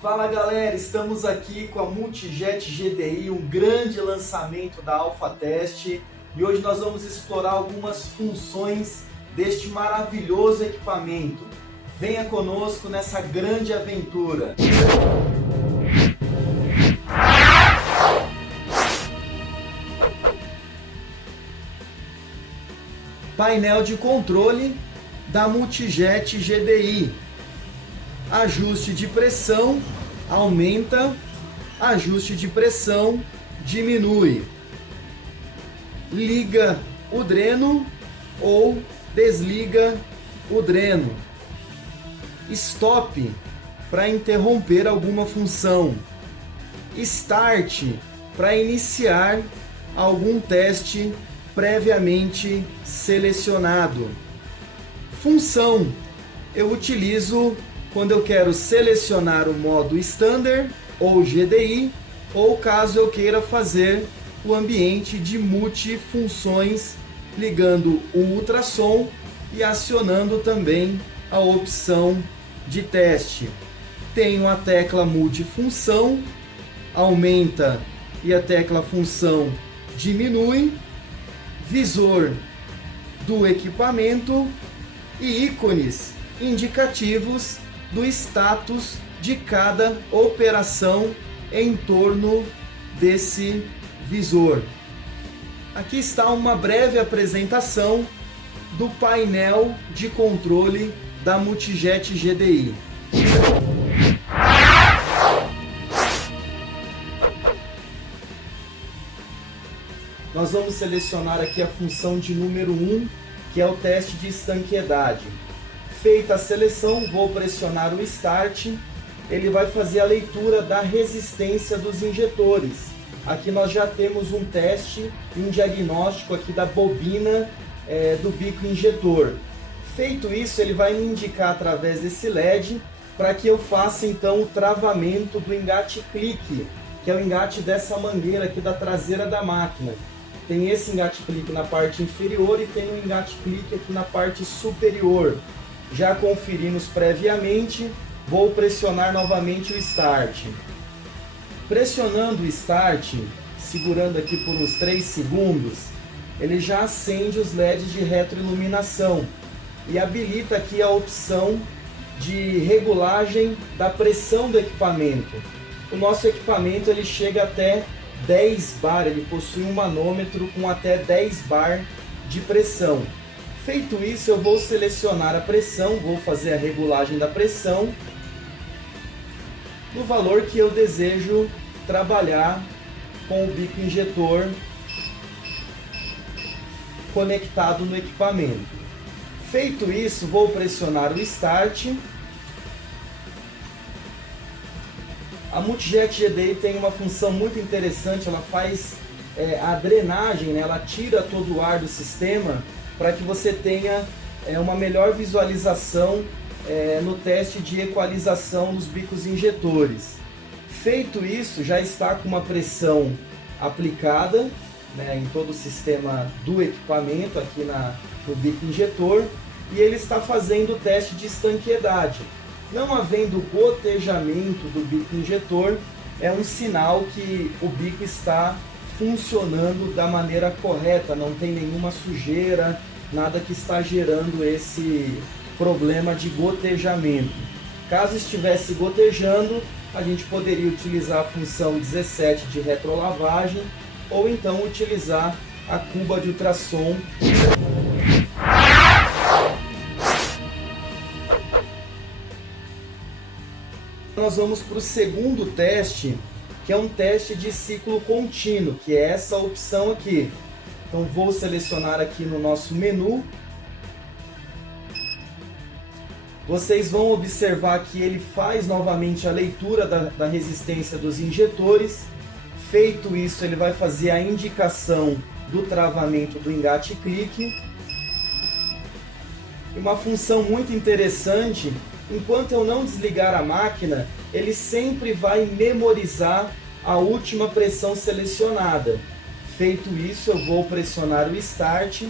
Fala galera, estamos aqui com a Multijet GDI, um grande lançamento da AlphaTest, e hoje nós vamos explorar algumas funções deste maravilhoso equipamento. Venha conosco nessa grande aventura. Painel de controle da Multijet GDI. Ajuste de pressão aumenta, ajuste de pressão diminui. Liga o dreno ou desliga o dreno. Stop para interromper alguma função. Start para iniciar algum teste previamente selecionado. Função eu utilizo quando eu quero selecionar o modo Standard ou GDI, ou caso eu queira fazer o ambiente de multifunções, ligando o ultrassom e acionando também a opção de teste. Tenho a tecla multifunção, aumenta, e a tecla função diminui, visor do equipamento e ícones indicativos do status de cada operação em torno desse visor. Aqui está uma breve apresentação do painel de controle da Multijet GDI. Nós vamos selecionar aqui a função de número 1, que é o teste de estanqueidade. Feita a seleção, vou pressionar o Start, ele vai fazer a leitura da resistência dos injetores. Aqui nós já temos um teste e um diagnóstico aqui da bobina do bico injetor. Feito isso, ele vai me indicar através desse LED para que eu faça então o travamento do engate-clique, que é o engate dessa mangueira aqui da traseira da máquina. Tem esse engate-clique na parte inferior e tem um engate-clique aqui na parte superior. Já conferimos previamente, vou pressionar novamente o Start. Pressionando o Start, segurando aqui por uns 3 segundos, ele já acende os LEDs de retroiluminação e habilita aqui a opção de regulagem da pressão do equipamento. O nosso equipamento ele chega até 10 bar, ele possui um manômetro com até 10 bar de pressão. Feito isso, eu vou selecionar a pressão, vou fazer a regulagem da pressão no valor que eu desejo trabalhar com o bico injetor conectado no equipamento. Feito isso, vou pressionar o Start. A Multijet GDI tem uma função muito interessante, ela faz a drenagem, né? Ela tira todo o ar do sistema para que você tenha uma melhor visualização no teste de equalização dos bicos injetores. Feito isso, já está com uma pressão aplicada, né, em todo o sistema do equipamento, aqui no bico injetor, e ele está fazendo o teste de estanqueidade. Não havendo gotejamento do bico injetor, é um sinal que o bico está funcionando da maneira correta, não tem nenhuma sujeira, nada que está gerando esse problema de gotejamento. Caso estivesse gotejando, a gente poderia utilizar a função 17 de retrolavagem ou então utilizar a cuba de ultrassom. Nós vamos para o segundo teste, que é um teste de ciclo contínuo, que é essa opção aqui. Então vou selecionar aqui no nosso menu. Vocês vão observar que ele faz novamente a leitura da resistência dos injetores. Feito isso, ele vai fazer a indicação do travamento do engate-clique. E uma função muito interessante, enquanto eu não desligar a máquina, ele sempre vai memorizar a última pressão selecionada. Feito isso, eu vou pressionar o Start.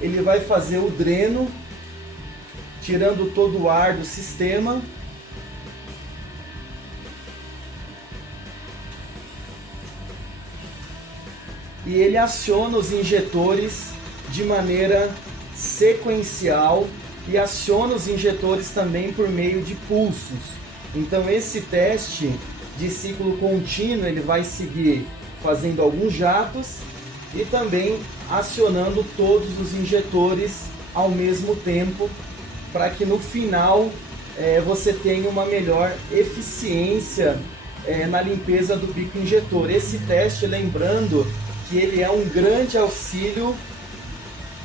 Ele vai fazer o dreno, tirando todo o ar do sistema. E ele aciona os injetores de maneira sequencial e aciona os injetores também por meio de pulsos. Então esse teste de ciclo contínuo ele vai seguir fazendo alguns jatos e também acionando todos os injetores ao mesmo tempo, para que no final você tenha uma melhor eficiência na limpeza do bico injetor. Esse teste, lembrando que ele é um grande auxílio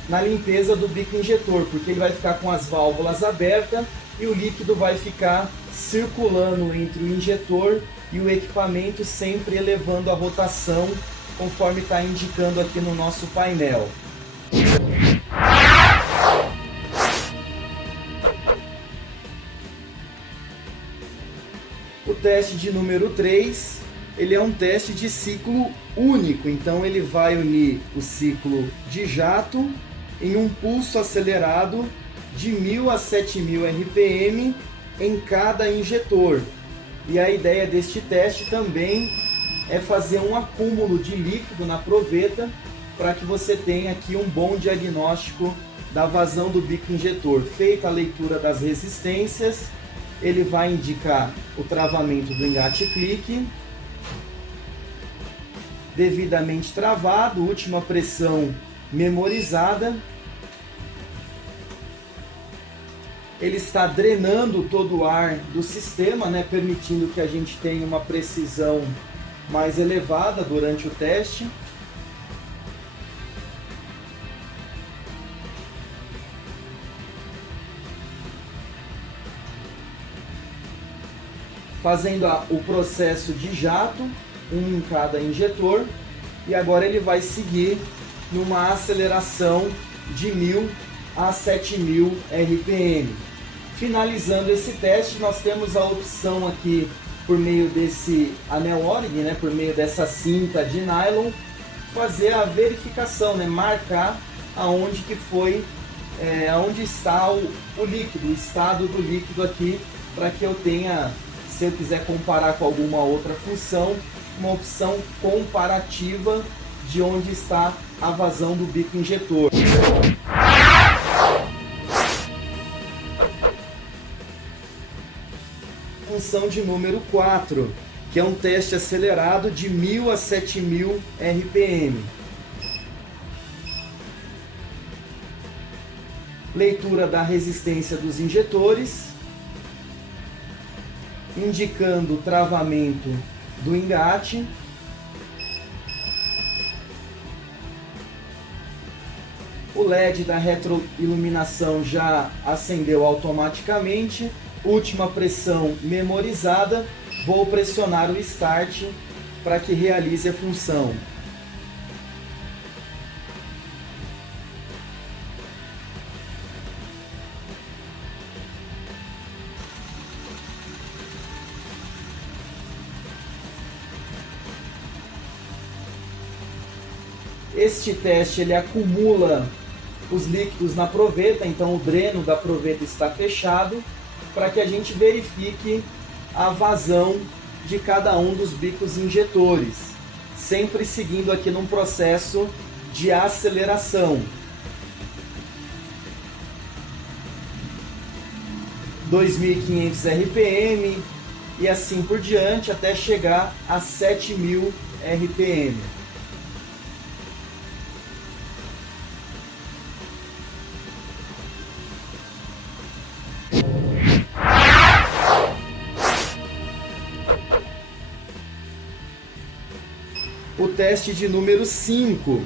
na limpeza do bico injetor, porque ele vai ficar com as válvulas abertas e o líquido vai ficar circulando entre o injetor e o equipamento, sempre elevando a rotação, conforme está indicando aqui no nosso painel. O teste de número 3, ele é um teste de ciclo único, então ele vai unir o ciclo de jato em um pulso acelerado de 1000 a 7000 RPM em cada injetor. E a ideia deste teste também é fazer um acúmulo de líquido na proveta, para que você tenha aqui um bom diagnóstico da vazão do bico injetor. Feita a leitura das resistências, ele vai indicar o travamento do engate clique, devidamente travado, última pressão memorizada. Ele está drenando todo o ar do sistema, permitindo que a gente tenha uma precisão mais elevada durante o teste. Fazendo o processo de jato, um em cada injetor, e agora ele vai seguir numa aceleração de 1000 a 7000 RPM. Finalizando esse teste, nós temos a opção aqui, por meio desse anel Orig, por meio dessa cinta de nylon, fazer a verificação, marcar aonde que foi, aonde está o líquido, o estado do líquido aqui, para que eu tenha, se eu quiser comparar com alguma outra função, uma opção comparativa de onde está a vazão do bico injetor. Função de número 4, que é um teste acelerado de 1000 a 7000 RPM. Leitura da resistência dos injetores, indicando o travamento do engate. O LED da retroiluminação já acendeu automaticamente. Última pressão memorizada. Vou pressionar o Start para que realize a função. Este teste ele acumula os líquidos na proveta, então o dreno da proveta está fechado, para que a gente verifique a vazão de cada um dos bicos injetores, sempre seguindo aqui num processo de aceleração. 2.500 RPM e assim por diante até chegar a 7.000 RPM. O teste de número 5,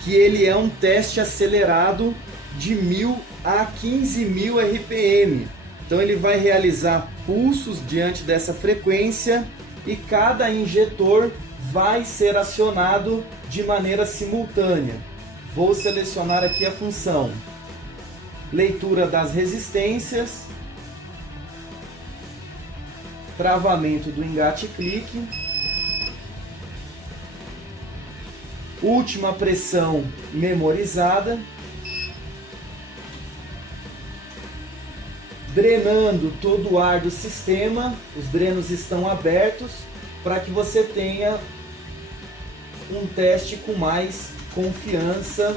que ele é um teste acelerado de 1000 a 15.000 RPM. Então ele vai realizar pulsos diante dessa frequência e cada injetor vai ser acionado de maneira simultânea. Vou selecionar aqui a função. Leitura das resistências. travamento do engate-clique, última pressão memorizada, drenando todo o ar do sistema, os drenos estão abertos para que você tenha um teste com mais confiança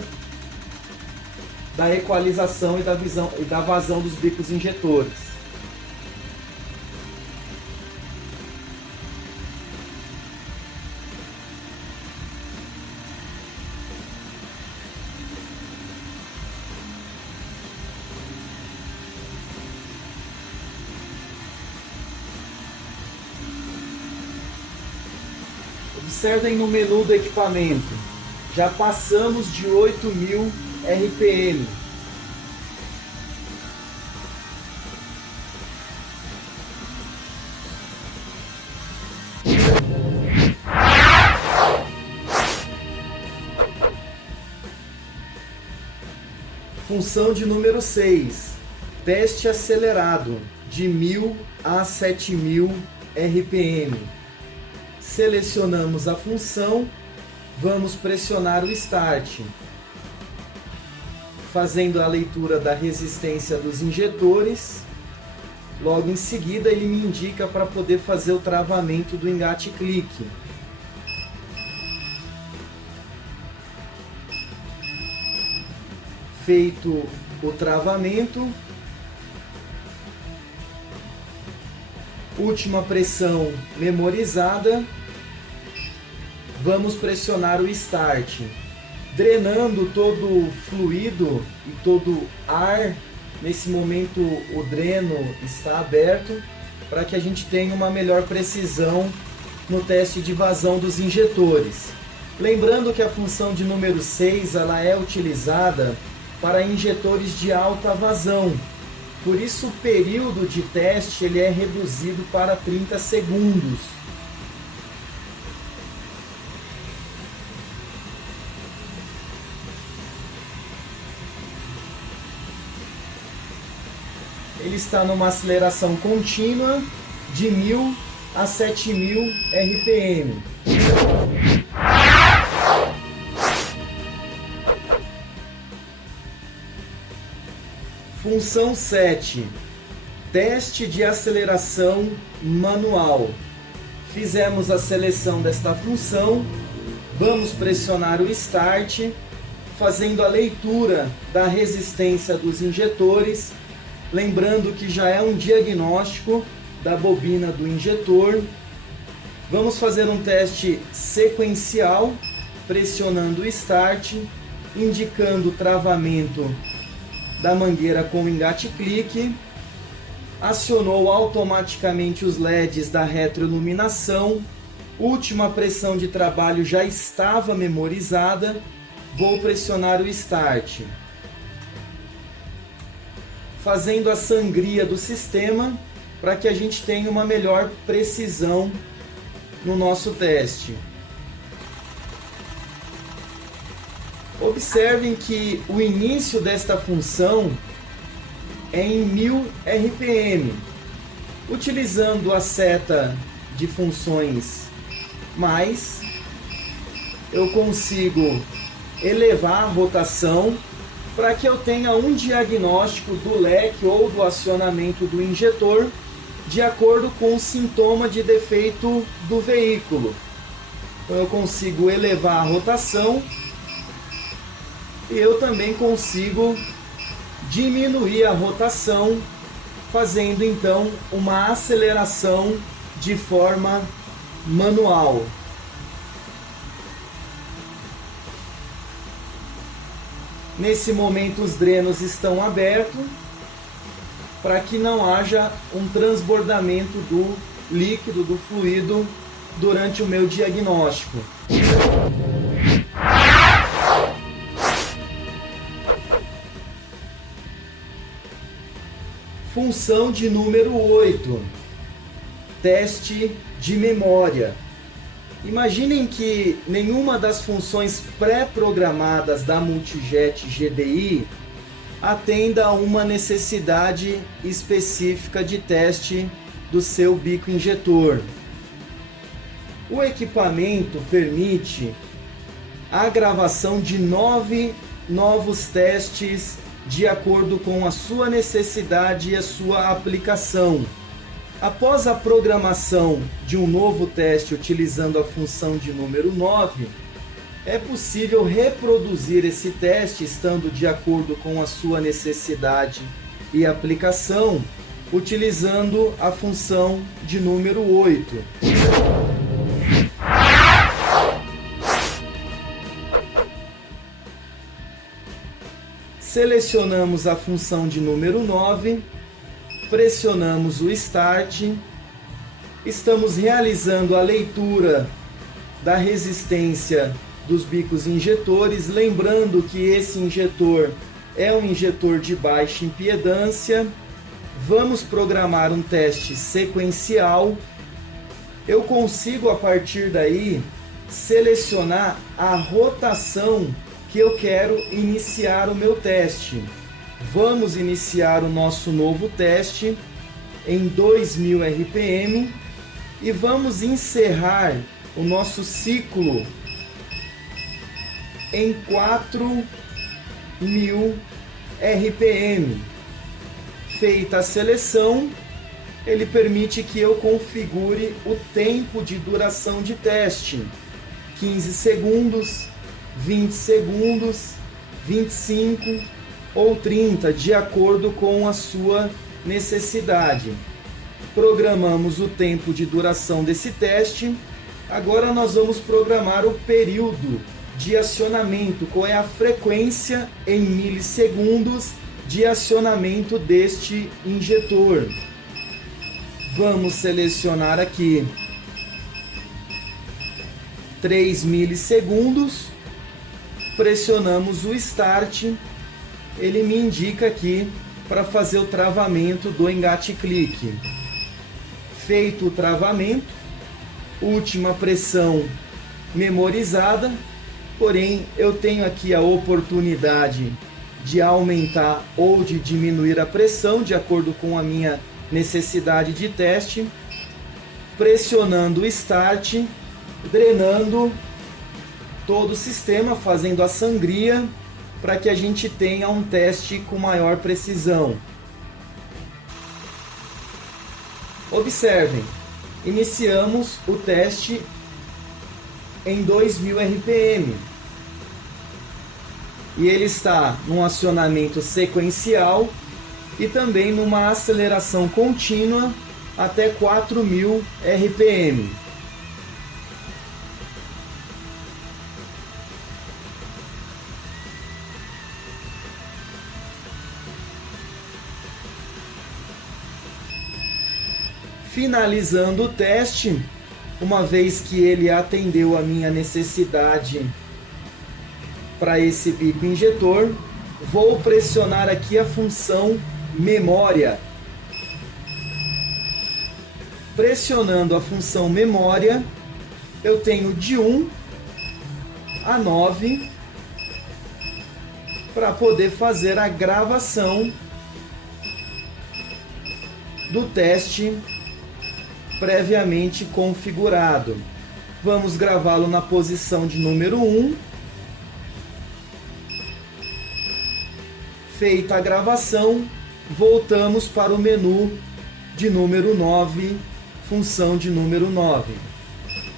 da equalização e da vazão dos bicos injetores. Observem no menu do equipamento, já passamos de 8.000 RPM. Função de número 6, teste acelerado de 1.000 a 7.000 RPM. Selecionamos a função, vamos pressionar o Start. Fazendo a leitura da resistência dos injetores, logo em seguida ele me indica para poder fazer o travamento do engate-clique. Feito o travamento, última pressão memorizada, vamos pressionar o Start, drenando todo o fluido e todo o ar. Nesse momento o dreno está aberto para que a gente tenha uma melhor precisão no teste de vazão dos injetores. Lembrando que a função de número 6 ela é utilizada para injetores de alta vazão. Por isso o período de teste ele é reduzido para 30 segundos. Ele está numa aceleração contínua de 1.000 a 7.000 RPM. Função 7, teste de aceleração manual. Fizemos a seleção desta função, vamos pressionar o Start, fazendo a leitura da resistência dos injetores, lembrando que já é um diagnóstico da bobina do injetor. Vamos fazer um teste sequencial, pressionando o Start, indicando o travamento da mangueira com o engate-clique, acionou automaticamente os LEDs da retroiluminação, última pressão de trabalho já estava memorizada, vou pressionar o Start. Fazendo a sangria do sistema para que a gente tenha uma melhor precisão no nosso teste. Observem que o início desta função é em 1.000 RPM. Utilizando a seta de funções mais, eu consigo elevar a rotação para que eu tenha um diagnóstico do leque ou do acionamento do injetor de acordo com o sintoma de defeito do veículo. Então eu consigo elevar a rotação e eu também consigo diminuir a rotação, fazendo então uma aceleração de forma manual. Nesse momento os drenos estão abertos para que não haja um transbordamento do líquido, do fluido, durante o meu diagnóstico. Função de número 8, teste de memória. Imaginem que nenhuma das funções pré-programadas da Multijet GDI atenda a uma necessidade específica de teste do seu bico injetor. O equipamento permite a gravação de 9 novos testes de acordo com a sua necessidade e a sua aplicação. Após a programação de um novo teste utilizando a função de número 9, é possível reproduzir esse teste estando de acordo com a sua necessidade e aplicação, utilizando a função de número 8. Selecionamos a função de número 9, pressionamos o Start, estamos realizando a leitura da resistência dos bicos injetores, lembrando que esse injetor é um injetor de baixa impedância. Vamos programar um teste sequencial. Eu consigo a partir daí selecionar a rotação que eu quero iniciar o meu teste. Vamos iniciar o nosso novo teste em 2000 RPM e vamos encerrar o nosso ciclo em 4000 RPM. Feita a seleção, ele permite que eu configure o tempo de duração de teste: 15 segundos, 20 segundos, 25 ou 30, de acordo com a sua necessidade. Programamos o tempo de duração desse teste. Agora nós vamos programar o período de acionamento, qual é a frequência em milissegundos de acionamento deste injetor. Vamos selecionar aqui 3 milissegundos, pressionamos o Start, ele me indica aqui para fazer o travamento do engate-clique. Feito o travamento, última pressão memorizada, porém eu tenho aqui a oportunidade de aumentar ou de diminuir a pressão de acordo com a minha necessidade de teste, pressionando o Start, drenando todo o sistema, fazendo a sangria para que a gente tenha um teste com maior precisão. Observem, iniciamos o teste em 2000 RPM e ele está num acionamento sequencial e também numa aceleração contínua até 4000 RPM. Finalizando o teste, uma vez que ele atendeu a minha necessidade para esse bico injetor, vou pressionar aqui a função memória. Pressionando a função memória, eu tenho de 1 a 9 para poder fazer a gravação do teste previamente configurado. Vamos gravá-lo na posição de número 1. Feita a gravação, voltamos para o menu de número 9, função de número 9.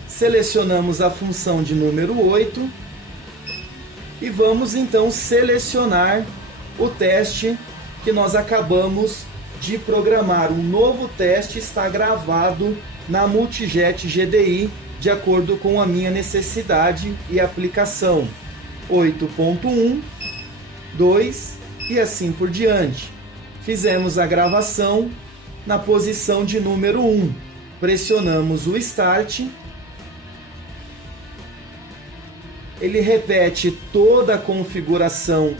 Selecionamos a função de número 8 e vamos então selecionar o teste que nós acabamos de programar. Um novo teste está gravado na Multijet GDI de acordo com a minha necessidade e aplicação. 8.1, 2 e assim por diante. Fizemos a gravação na posição de número 1. Pressionamos o Start. Ele repete toda a configuração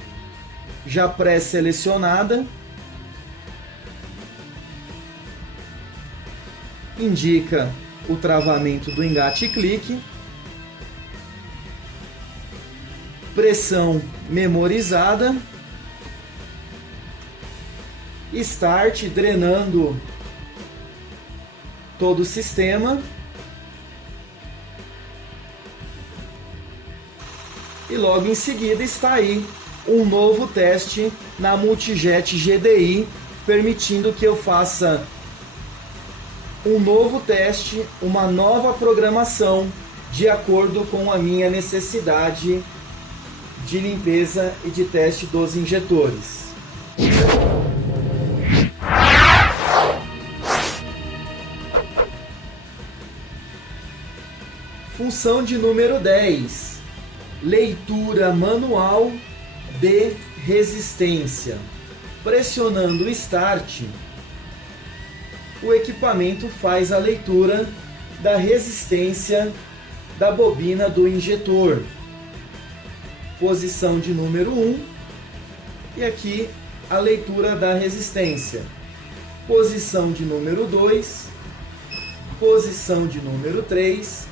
já pré-selecionada. Indica o travamento do engate-clique. Pressão memorizada. Start drenando todo o sistema. E logo em seguida está aí um novo teste na Multijet GDI, permitindo que eu faça um novo teste, uma nova programação de acordo com a minha necessidade de limpeza e de teste dos injetores. Função de número 10. Leitura manual de resistência. Pressionando o Start, o equipamento faz a leitura da resistência da bobina do injetor. Posição de número 1 e aqui a leitura da resistência. Posição de número 2, posição de número 3.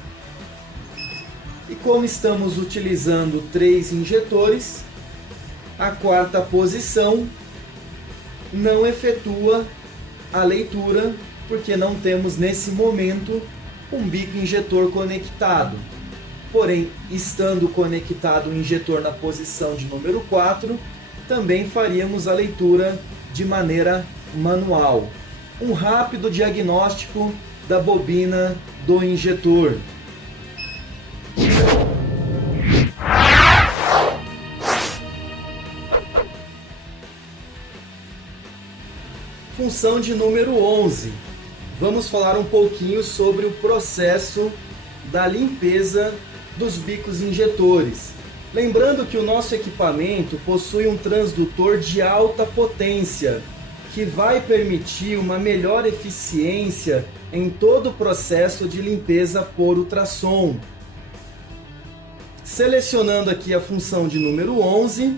E como estamos utilizando 3 injetores, a quarta posição não efetua a leitura, porque não temos nesse momento um bico injetor conectado. Porém, estando conectado o injetor na posição de número 4, também faríamos a leitura de maneira manual. Um rápido diagnóstico da bobina do injetor. Função de número 11. Vamos falar um pouquinho sobre o processo da limpeza dos bicos injetores. Lembrando que o nosso equipamento possui um transdutor de alta potência, que vai permitir uma melhor eficiência em todo o processo de limpeza por ultrassom. Selecionando aqui a função de número 11,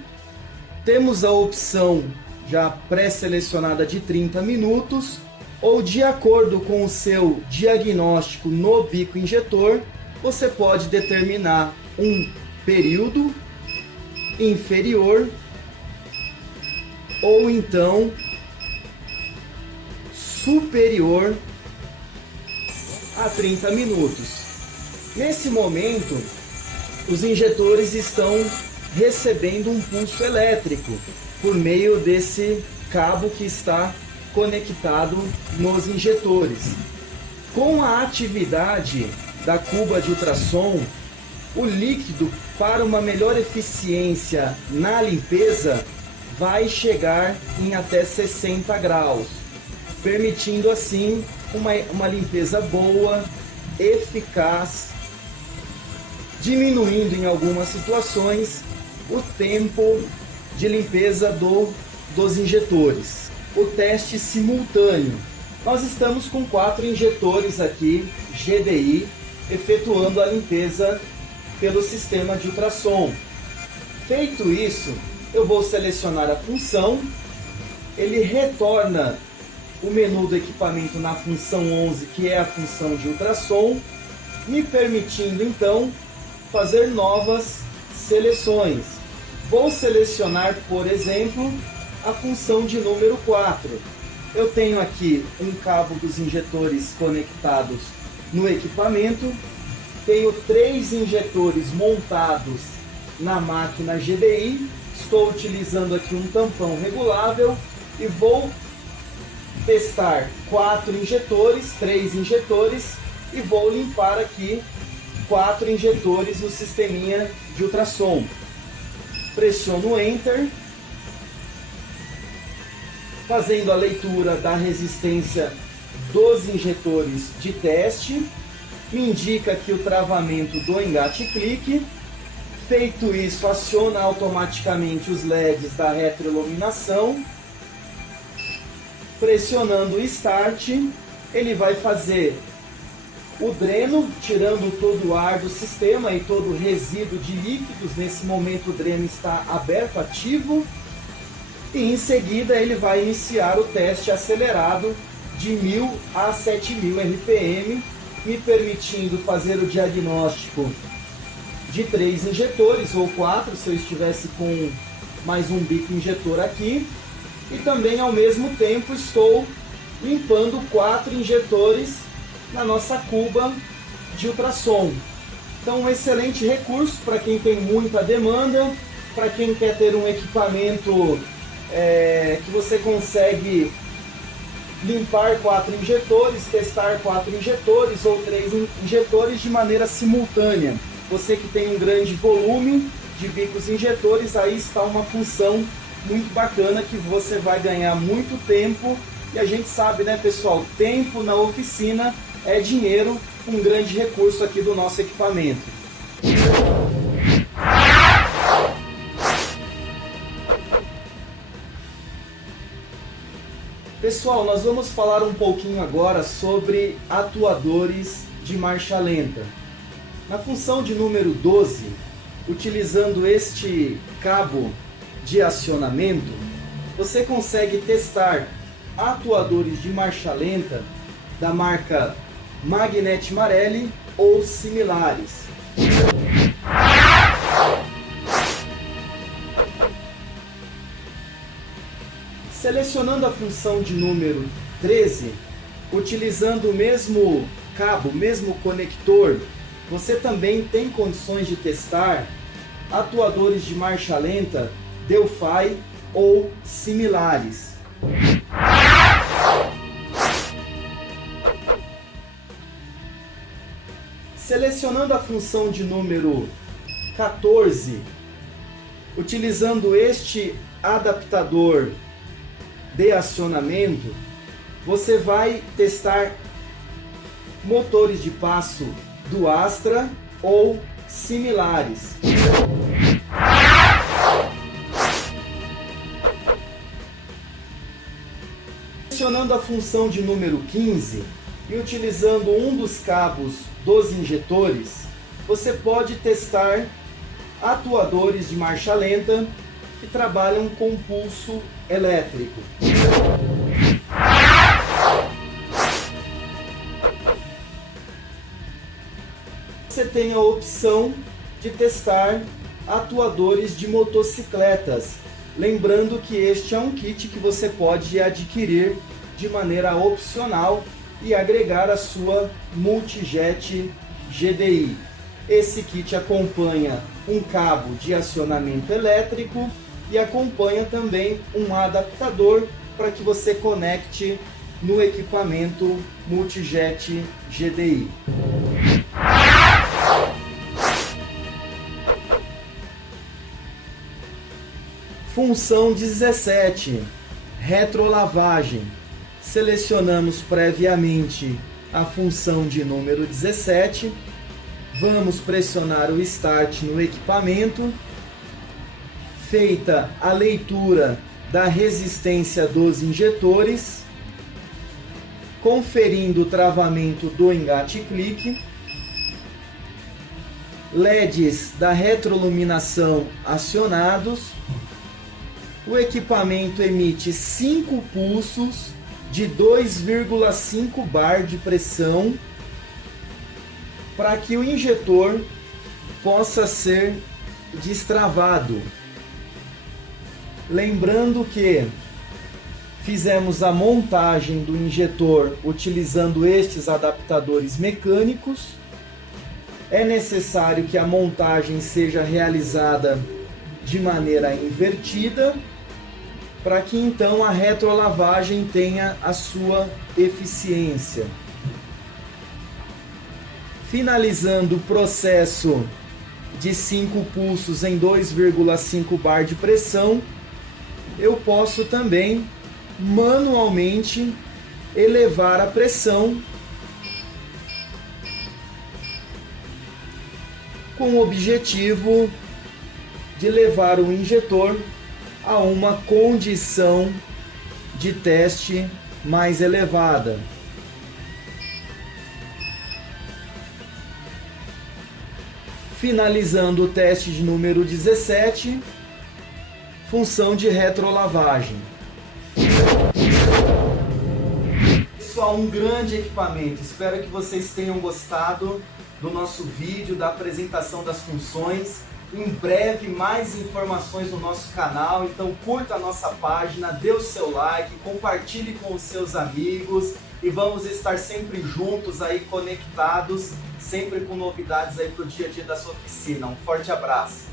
temos a opção já pré-selecionada de 30 minutos, ou de acordo com o seu diagnóstico no bico injetor, você pode determinar um período inferior ou então superior a 30 minutos. Nesse momento, os injetores estão recebendo um pulso elétrico por meio desse cabo que está conectado nos injetores. Com a atividade da cuba de ultrassom, o líquido, para uma melhor eficiência na limpeza, vai chegar em até 60 graus, permitindo assim uma limpeza boa, eficaz, diminuindo em algumas situações o tempo de limpeza dos injetores. O teste simultâneo. Nós estamos com 4 injetores aqui, GDI, efetuando a limpeza pelo sistema de ultrassom. Feito isso, eu vou selecionar a função, ele retorna o menu do equipamento na função 11, que é a função de ultrassom, me permitindo então fazer novas seleções. Vou selecionar, por exemplo, a função de número 4. Eu tenho aqui um cabo dos injetores conectados no equipamento, tenho 3 injetores montados na máquina GDI, estou utilizando aqui um tampão regulável e vou testar 4 injetores, 3 injetores e vou limpar aqui 4 injetores no sisteminha de ultrassom. Pressiono Enter, fazendo a leitura da resistência dos injetores de teste, me indica aqui o travamento do engate-clique. Feito isso, aciona automaticamente os LEDs da retroiluminação. Pressionando o Start, ele vai fazer o dreno, tirando todo o ar do sistema e todo o resíduo de líquidos. Nesse momento o dreno está aberto, ativo. E em seguida ele vai iniciar o teste acelerado de 1000 a 7000 RPM, me permitindo fazer o diagnóstico de 3 injetores, ou 4 se eu estivesse com mais um bico injetor aqui. E também ao mesmo tempo estou limpando 4 injetores na nossa cuba de ultrassom. Então, um excelente recurso para quem tem muita demanda, para quem quer ter um equipamento que você consegue limpar 4 injetores, testar 4 injetores ou 3 injetores de maneira simultânea. Você que tem um grande volume de bicos injetores, aí está uma função muito bacana que você vai ganhar muito tempo. E a gente sabe, né, pessoal, tempo na oficina é dinheiro, um grande recurso aqui do nosso equipamento. Pessoal, nós vamos falar um pouquinho agora sobre atuadores de marcha lenta. Na função de número 12, utilizando este cabo de acionamento, você consegue testar atuadores de marcha lenta da marca Magneti Marelli ou similares. Selecionando a função de número 13, utilizando o mesmo cabo, o mesmo conector, você também tem condições de testar atuadores de marcha lenta Delphi ou similares. Selecionando a função de número 14, utilizando este adaptador de acionamento, você vai testar motores de passo do Astra ou similares. Selecionando a função de número 15 e utilizando um dos cabos dos injetores, você pode testar atuadores de marcha lenta que trabalham com pulso elétrico. Você tem a opção de testar atuadores de motocicletas, lembrando que este é um kit que você pode adquirir de maneira opcional e agregar a sua Multijet GDI. Esse kit acompanha um cabo de acionamento elétrico e acompanha também um adaptador para que você conecte no equipamento Multijet GDI. Função 17, retrolavagem. Selecionamos previamente a função de número 17, vamos pressionar o Start no equipamento, feita a leitura da resistência dos injetores, conferindo o travamento do engate-clique, LEDs da retroiluminação acionados, o equipamento emite 5 pulsos de 2,5 bar de pressão para que o injetor possa ser destravado. Lembrando que fizemos a montagem do injetor utilizando estes adaptadores mecânicos. É necessário que a montagem seja realizada de maneira invertida, para que então a retrolavagem tenha a sua eficiência. Finalizando o processo de 5 pulsos em 2,5 bar de pressão, eu posso também manualmente elevar a pressão com o objetivo de levar o injetor a uma condição de teste mais elevada. Finalizando o teste de número 17, função de retrolavagem. Pessoal, um grande equipamento. Espero que vocês tenham gostado do nosso vídeo, da apresentação das funções. Em breve, mais informações no nosso canal, então curta a nossa página, dê o seu like, compartilhe com os seus amigos, e vamos estar sempre juntos aí, conectados, sempre com novidades aí pro dia a dia da sua oficina. Um forte abraço!